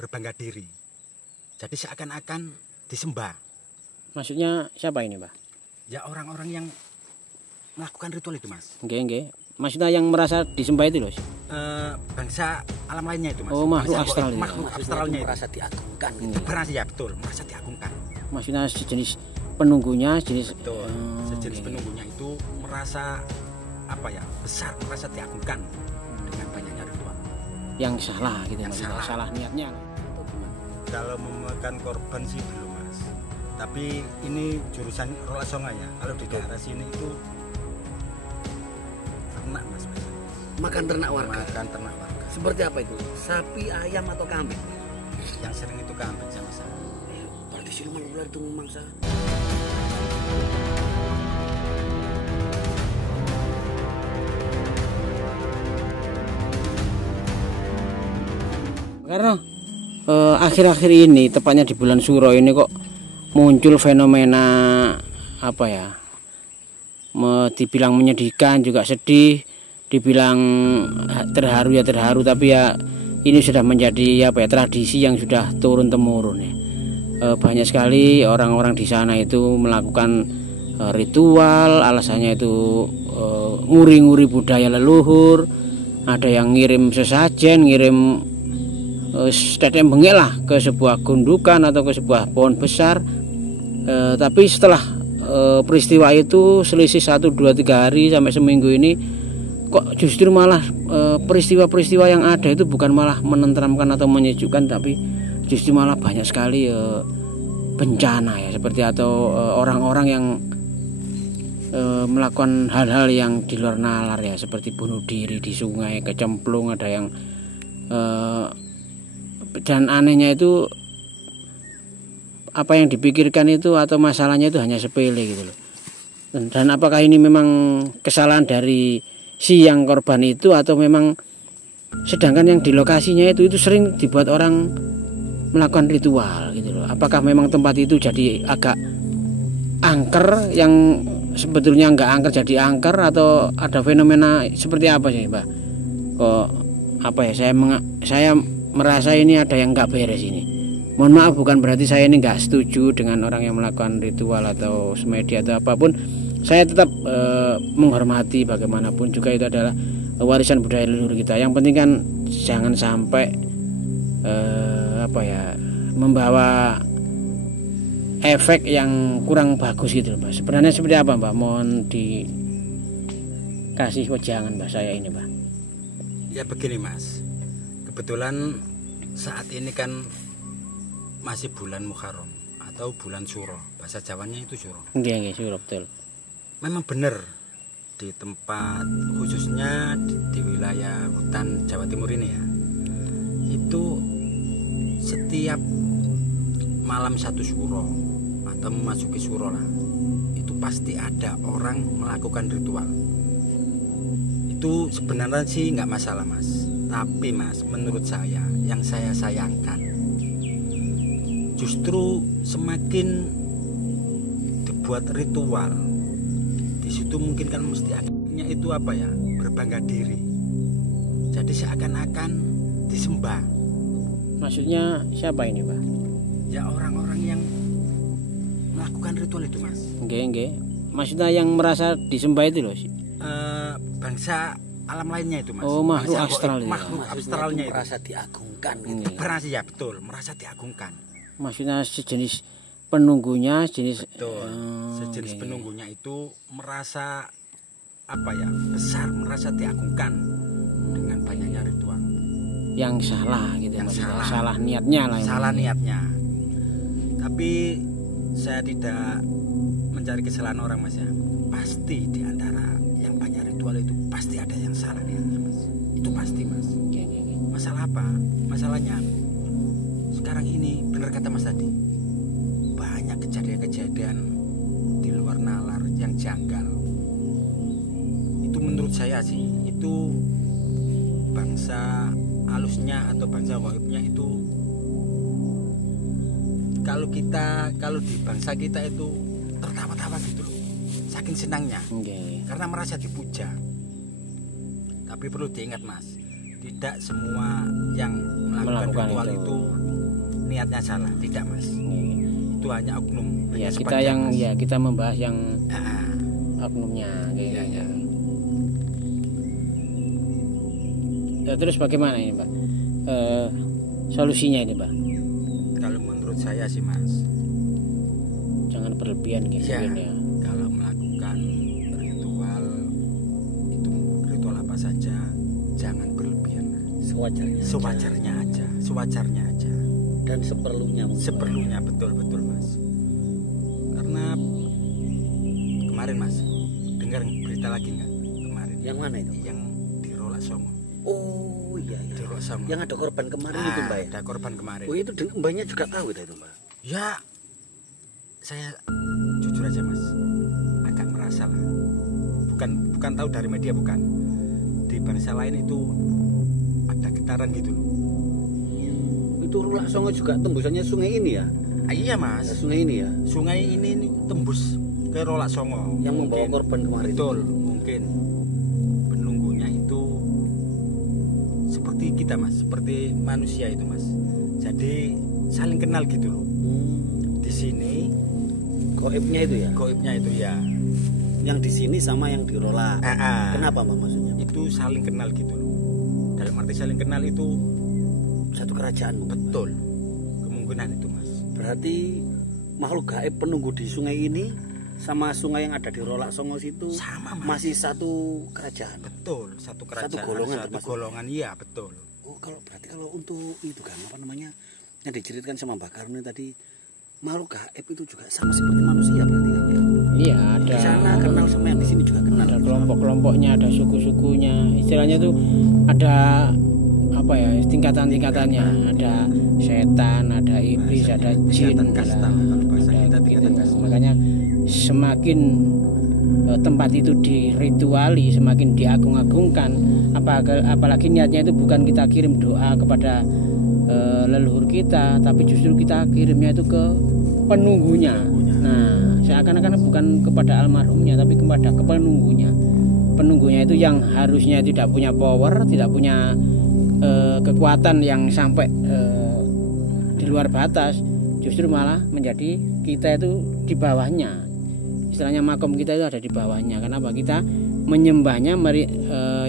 berbangga diri. Jadi seakan-akan disembah. Maksudnya siapa ini, Pak? Ya orang-orang yang melakukan ritual itu, Mas. Nggih. Maksudnya yang merasa disembah itu loh. Bangsa alam lainnya itu, Mas. Oh, makhluk astral. Makhluk astralnya itu. Merasa diagungkan. Itu berarti ya betul, merasa diagungkan. Maksudnya sejenis penunggunya, sejenis Betul. Sejenis penunggunya itu merasa besar, merasa diagungkan dengan banyaknya ritual. Yang salah gitu, Yang maksudnya salah niatnya. Kalau memakan korban sih belum, Mas. Tapi ini jurusan Rola Songa ya. Kalau di daerah sini itu ternak, Mas. Makan ternak warga. Makan ternak warga. Seperti apa itu? Sapi, ayam atau kambing? Yang sering itu kambing sama saya. Berarti siluman ular itu memangsa. Karena akhir-akhir ini, tepatnya di bulan Suro ini kok muncul fenomena dibilang menyedihkan juga sedih, dibilang terharu ya terharu, tapi ya ini sudah menjadi tradisi yang sudah turun temurun ya. Banyak sekali orang-orang di sana itu melakukan ritual, alasannya itu nguri-nguri budaya leluhur, ada yang ngirim sesajen, ngirim tetek bengek lah ke sebuah gundukan atau ke sebuah pohon besar. Tapi setelah peristiwa itu selisih 1, 2, 3 hari sampai seminggu ini, kok justru malah peristiwa-peristiwa yang ada itu bukan malah menenteramkan atau menyejukkan, tapi justru malah banyak sekali bencana ya, seperti atau orang-orang yang melakukan hal-hal yang di luar nalar ya, seperti bunuh diri di sungai, kecemplung, ada yang dan anehnya itu apa yang dipikirkan itu atau masalahnya itu hanya sepele gitu loh. Dan apakah ini memang kesalahan dari si yang korban itu, atau memang sedangkan yang di lokasinya itu sering dibuat orang melakukan ritual gitu loh. Apakah memang tempat itu jadi agak angker yang sebetulnya nggak angker jadi angker, atau ada fenomena seperti apa sih, Mbak? Kok saya merasa ini ada yang nggak beres ini. Mohon maaf, bukan berarti saya ini nggak setuju dengan orang yang melakukan ritual atau semedi atau apapun. Saya tetap menghormati, bagaimanapun juga itu adalah warisan budaya leluhur kita. Yang penting kan jangan sampai membawa efek yang kurang bagus gitu, Mbak. Sebenarnya seperti apa, Mbak? Mohon dikasih wejangan, Mbak, saya ini, Mbak. Ya begini, Mas. Kebetulan saat ini kan masih bulan Muharram atau bulan Suro. Bahasa Jawanya itu Suro. Nggih, Suro betul. Memang benar di tempat khususnya di wilayah hutan Jawa Timur ini ya. Itu setiap malam 1 Suro atau memasuki Suro lah, itu pasti ada orang melakukan ritual. Itu sebenarnya sih nggak masalah, Mas. Tapi Mas, menurut saya yang saya sayangkan justru semakin dibuat ritual di situ, mungkin kan mesti akhirnya itu berbangga diri. Jadi seakan-akan disembah. Maksudnya siapa ini, Pak? Ya orang-orang yang melakukan ritual itu, Mas. Nggih. Maksudnya yang merasa disembah itu loh. Bangsa alam lainnya itu, Mas. Oh, makhluk astral. Makhluk astralnya itu. Merasa diagungkan. Itu berarti ya betul, merasa diagungkan. Maksudnya sejenis penunggunya, betul. Sejenis penunggunya itu merasa besar, merasa diagungkan dengan banyaknya ritual. Yang salah gitu, yang salah niatnya lah. Salah niatnya. Tapi saya tidak mencari kesalahan orang, Mas ya. Pasti di antara yang banyak ritual itu pasti ada yang salah niatnya, Mas. Itu pasti, Mas. Masalah apa? Masalahnya sekarang ini benar kata Mas tadi, banyak kejadian-kejadian di luar nalar yang janggal. Itu menurut saya sih, itu bangsa halusnya atau bangsa gaibnya itu, kalau di bangsa kita itu tertawa-tawa gitu loh, saking senangnya. Karena merasa dipuja. Tapi perlu diingat, Mas, Tidak semua yang melakukan ritual itu niatnya salah, tidak mas. Itu hanya oknum. Ya hanya kita sebagian, yang Mas. ya kita membahas yang Ah, oknumnya iya, iya. Ya, terus bagaimana ini Pak? Solusinya ini Pak? Kalau menurut saya sih mas, Jangan berlebihan gitu ya, mungkin ya. kalau melakukan ritual itu ritual apa saja, jangan berlebihan. Sewajarnya. Sewajarnya aja, sewajarnya aja. Dan seperlunya. mungkin. Seperlunya betul-betul mas. Karena kemarin mas, dengar berita lagi nggak kemarin? Yang mana itu? Yang di Rolak Songo. Oh iya iya. Di Rolak Songo. Yang ada korban kemarin itu Mbak ya. Ada korban kemarin. Oh itu Mbaknya juga tahu itu Mbak. Ya, saya jujur aja mas, agak merasa lah. Bukan tahu dari media, bukan. Di bangsa lain itu ada getaran gitu loh. Itu Rolak Songo juga tembusannya sungai ini ya. Ah, iya mas, Sungai ini ya. sungai ini tembus ke Rolak Songo. Yang membawa Mungkin. korban kemarin. Betul, mungkin penunggunya itu seperti kita mas, seperti manusia itu mas. Jadi saling kenal gitu loh. Di sini Goibnya itu ya. goibnya itu ya. Yang di sini sama yang di Rolak. Kenapa Mbak maksudnya? Itu saling kenal gitu loh. Dalam arti saling kenal itu Satu kerajaan mungkin, Mbak. betul kemungkinan itu mas. Berarti makhluk gaib penunggu di sungai ini sama sungai yang ada di Rolak Songo situ Sama mas. masih satu kerajaan. Betul, satu kerajaan, golongan satu termasuk. golongan, iya betul. Oh berarti kalau untuk itu kan apa namanya yang diceritakan sama Mbak Karni tadi, makhluk gaib itu juga sama seperti manusia berarti kan ya. Iya Di sana ada kenal sama yang di sini juga kenal. ada kelompok-kelompoknya, ada suku-sukunya. Istilahnya tuh ada apa ya tingkatan-tingkatannya. Ada setan, ada iblis, ada jin, Tingkatan kasta, kalau bahasa ada kita tingkatan kasta. Makanya semakin tempat itu dirituali, semakin diagung-agungkan, apalagi niatnya itu bukan kita kirim doa kepada leluhur kita, tapi justru kita kirimnya itu ke penunggunya. Nah, seakan-akan bukan kepada almarhumnya, tapi kepada penunggunya. Penunggunya itu yang harusnya tidak punya power, tidak punya kekuatan yang sampai di luar batas, justru malah menjadi kita itu di bawahnya. Istilahnya makom kita itu ada di bawahnya. Kenapa? Kita menyembahnya,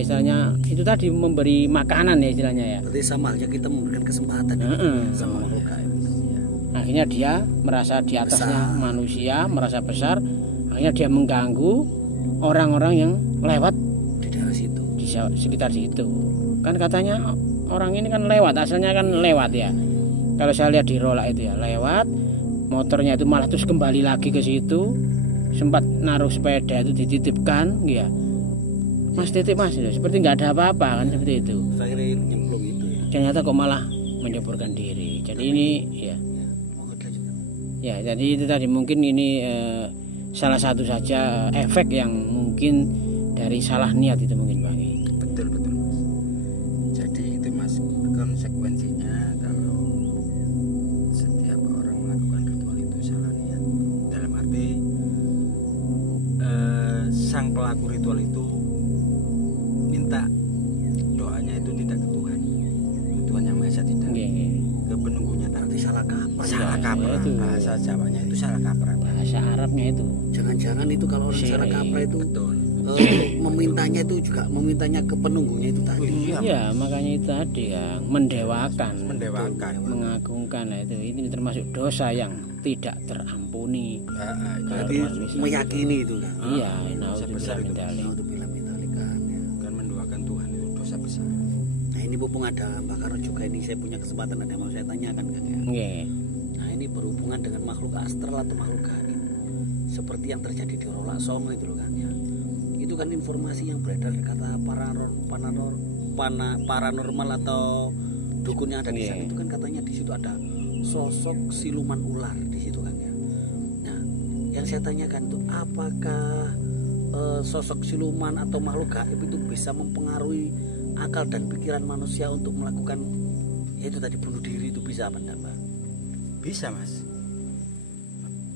istilahnya itu tadi memberi makanan ya istilahnya ya. Berarti sama halnya kita memberikan kesempatan sama makhluk gaib. Akhirnya dia merasa di atasnya manusia, merasa besar. Akhirnya dia mengganggu orang-orang yang lewat Di daerah situ. di sekitar situ. Kan katanya orang ini kan lewat, asalnya kan lewat ya. Kalau saya lihat di Rolak itu ya lewat, motornya itu malah terus kembali lagi ke situ. Sempat naruh sepeda itu dititipkan, ya. Mas titip mas, seperti nggak ada apa-apa kan seperti itu. Akhirnya nyemplung itu ya. Ternyata kok malah menyeburkan diri. Jadi ini ya. Mau dilanjutkan. Ya, jadi itu tadi mungkin ini salah satu saja efek yang mungkin dari salah niat itu mungkin Bang. Betul betul mas. Jadi itu mas konsekuensinya kalau setiap orang melakukan ritual itu salah niat. Dalam arti sang pelaku ritual itu minta doanya itu tidak ke Tuhan, ke Tuhan yang Maha Esa tidak, ke penunggunya tadi. Salah kaprah. Salah kaprah. itu. Bahasa Jawanya itu salah kaprah. Bahasa Arabnya itu. Jangan-jangan itu kalau orang salah kaprah itu Betul. memintanya itu juga memintanya ke penunggunya itu tadi. Iya, Ya, makanya itu tadi kan mendewakan, mendewakan. mengagungkan. Nah, itu ini termasuk dosa yang tidak terampuni. Berarti meyakini itu kan. Iya, besar itu. Untuk bilang kan ya. Bukan mendoakan Tuhan itu dosa besar. Nah ini mumpung ada Mbak Karo juga ini saya punya kesempatan ada yang mau saya tanyakan kan ya. Nggih. Nah ini berhubungan dengan makhluk astral atau makhluk gaib seperti yang terjadi di Rolak Songo itu loh kan ya. Itu kan informasi yang beredar kata paranormal atau dukun yang ada di sana itu kan katanya di situ ada sosok siluman ular di situ kan ya. Nah yang saya tanyakan itu apakah sosok siluman atau makhluk gaib itu bisa mempengaruhi akal dan pikiran manusia untuk melakukan yaitu tadi bunuh diri itu bisa apa enggak Mbak? Bisa mas.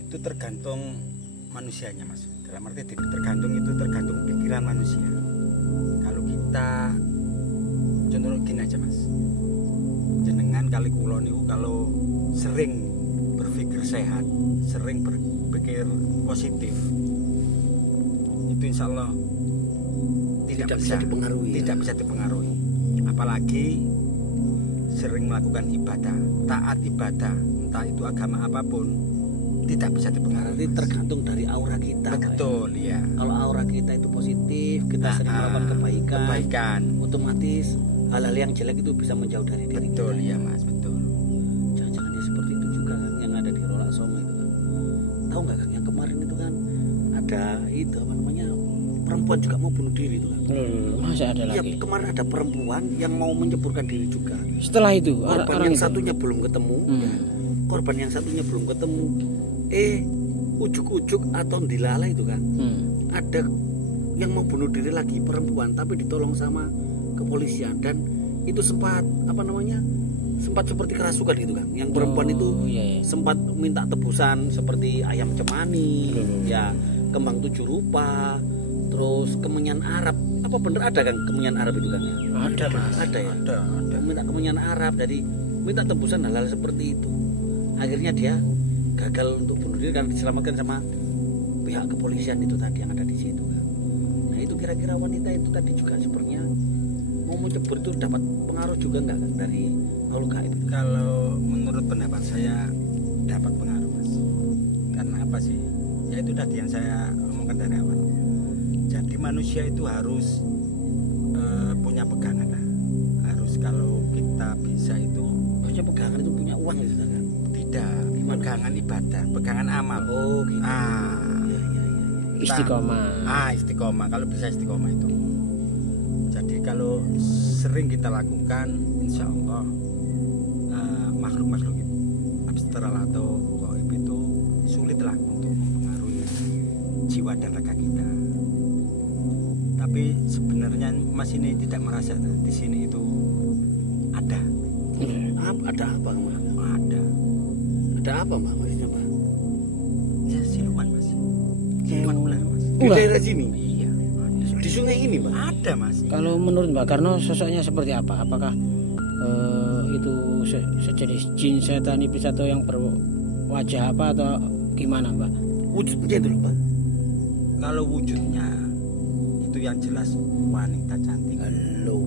Itu tergantung manusianya mas. Dalam arti tergantung pikiran manusia. Kalau kita contoh gini aja mas, jenengan kali kula niku kalau sering berpikir sehat, sering berpikir positif, itu insya Allah tidak bisa dipengaruhi, tidak bisa dipengaruhi. Apalagi sering melakukan ibadah, taat ibadah, entah itu agama apapun, tidak bisa dipengaruhi. Nanti tergantung dari aura kita. Betul ya. Kalau aura kita itu positif, kita sering melakukan kebaikan, otomatis hal-hal yang jelek itu bisa menjauh dari diri kita. Betul ya mas, betul. Jangan-jangan ya seperti itu juga kan yang ada di Rolak Songo itu kan. Tahu nggak kan yang kemarin itu kan ada itu apa namanya, perempuan juga mau bunuh diri itu kan. Masa ada Ya, lagi? kemarin ada perempuan yang mau menceburkan diri juga. Setelah itu Korban yang satunya belum ketemu, ya. Korban yang satunya belum ketemu. Ujuk-ujuk atau dilalai itu kan. Ada yang mau bunuh diri lagi, perempuan, tapi ditolong sama kepolisian, dan itu sempat apa namanya, sempat seperti kerasukan gitu kan. Yang perempuan itu sempat minta tebusan seperti ayam cemani, ya kembang 7 rupa, terus kemenyan Arab. Apa bener ada kan kemenyan Arab itu kan ya? Ada mas. Ada ya. Ada. Minta kemenyan Arab, jadi minta tebusan hal-hal seperti itu. Akhirnya dia gagal untuk bunuh diri karena diselamatkan sama pihak kepolisian itu tadi yang ada di situ kan. Nah itu kira-kira wanita itu tadi juga sebenarnya mau mencebur itu dapat pengaruh juga nggak kan dari makhluk gaib itu? Kalau menurut pendapat saya dapat pengaruh mas. Karena apa sih? Ya itu tadi yang saya omongkan dari awal. Jadi manusia itu harus punya pegangan lah. Harus kalau kita bisa itu, Maksudnya pegangan itu punya uang gitu kan? tidak, pegangan ibadah, pegangan amal. Oh gitu. Ya. Istiqomah. Istiqomah. Kalau bisa istiqomah itu. Jadi kalau sering kita lakukan, insya Allah makhluk-makhluk abstrak atau gaib itu sulitlah untuk mempengaruhi jiwa dan raga kita. Tapi sebenarnya mas ini tidak merasa di sini itu ada. Ada apa Mak? Ada. Ada apa Mak maksudnya Mak? Ya siluman mas. Siluman ular mas. Di daerah sini? Iya. Ada. Di sungai ini Mak? Ada mas. Kalau menurut Mbak Karno sosoknya seperti apa? Apakah itu sejenis jin, setan, iblis atau yang berwajah apa atau gimana Mbak? Wujudnya itu loh Pak. Kalau wujudnya itu yang jelas wanita cantik,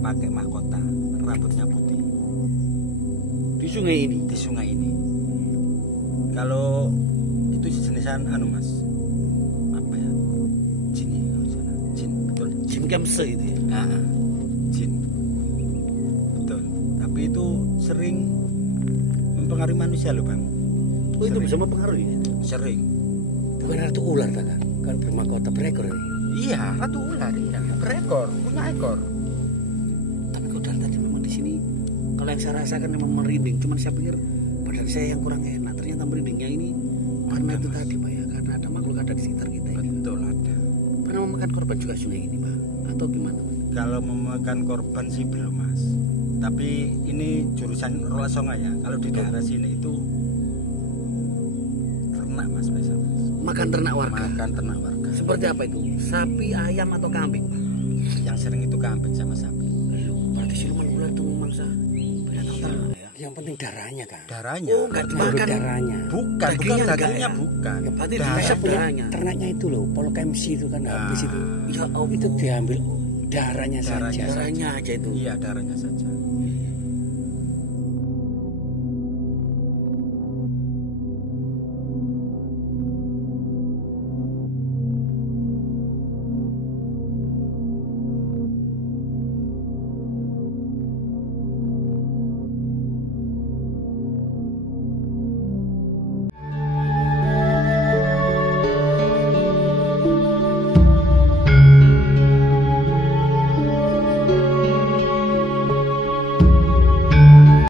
pakai mahkota, rambutnya putih. Di sungai ini? Di sungai ini. Kalau itu jenisan mas, apa ya? Jin ya kalau di sana. Jin, betul. Jin Kamse itu ya? Jin. Betul. Tapi itu sering mempengaruhi manusia loh bang. Oh itu bisa mempengaruhi ya? Sering. Bukan ratu ular tak kan? Kalau bermahkota berekor ini? Iya, ratu ular iya. Berekor, punya ekor. Tapi kok dari tadi memang di sini, kalau yang saya rasakan memang merinding. Cuman saya pikir badan saya yang kurang enak. Ternyata merindingnya ini karena itu tadi Pak ya, karena ada makhluk ada di sekitar kita ini. Betul ada. Pernah memakan korban juga sungai ini Pak? Atau gimana Pak? Kalau memakan korban sih belum mas. Tapi ini jurusan Rolak Songo ya. Kalau di daerah sini itu ternak mas biasa mas. Makan ternak warga? Makan ternak warga. Seperti apa itu? Sapi, ayam atau kambing Pak? Yang sering itu kambing sama sapi. Berarti siluman ular itu memangsa binatang ternak ya? Yang penting darahnya kan? Darahnya. Oh nggak dimakan? Darahnya? Bukan, Dagingnya bukan enggak dagingnya ya? bukan. Ya, berarti Darah- bisa darahnya. Ternaknya itu loh, polok MC itu kan habis itu. Ya, oh, Itu diambil darahnya saja. Darahnya. darahnya aja itu. Iya darahnya saja.